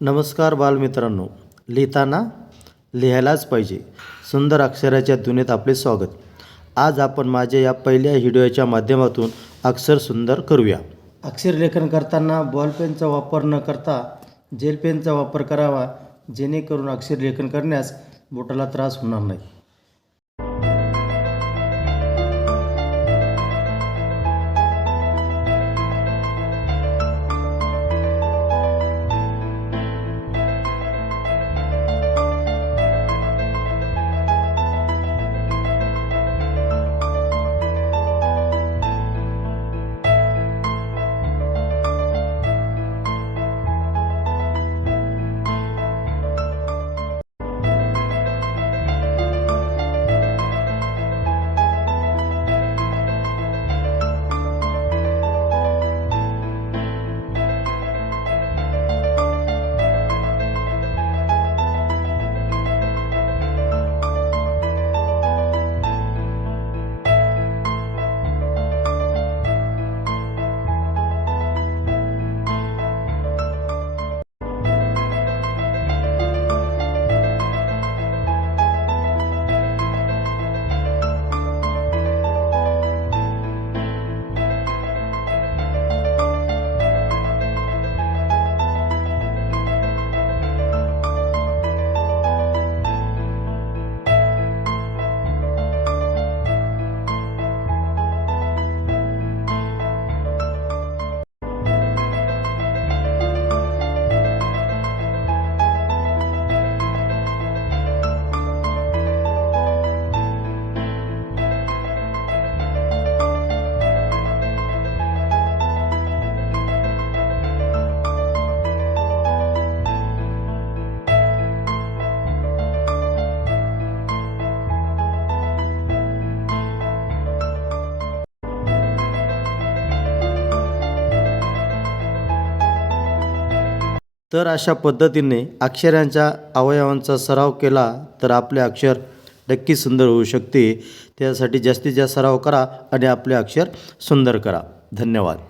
नमस्कार बालमित्रांनो, लिहिताना लिहायलाच पाहिजे. सुंदर अक्षराच्या दुनियेत आपले स्वागत. आज आपण माझ्या या पहिल्या व्हिडिओच्या माध्यमातून अक्षर सुंदर करूया. अक्षरलेखन करताना बॉलपेनचा वापर न करता जेल पेनचा वापर करावा, जेणेकरून अक्षरलेखन करण्यास बोटाला त्रास होणार नाही. तर अशा पद्धतीने अक्षरांच्या अवयवांचा सराव केला तर आपले अक्षर नक्की सुंदर होऊ शकते. त्यासाठी जास्तीत जास्त सराव करा आणि आपले अक्षर सुंदर करा. धन्यवाद.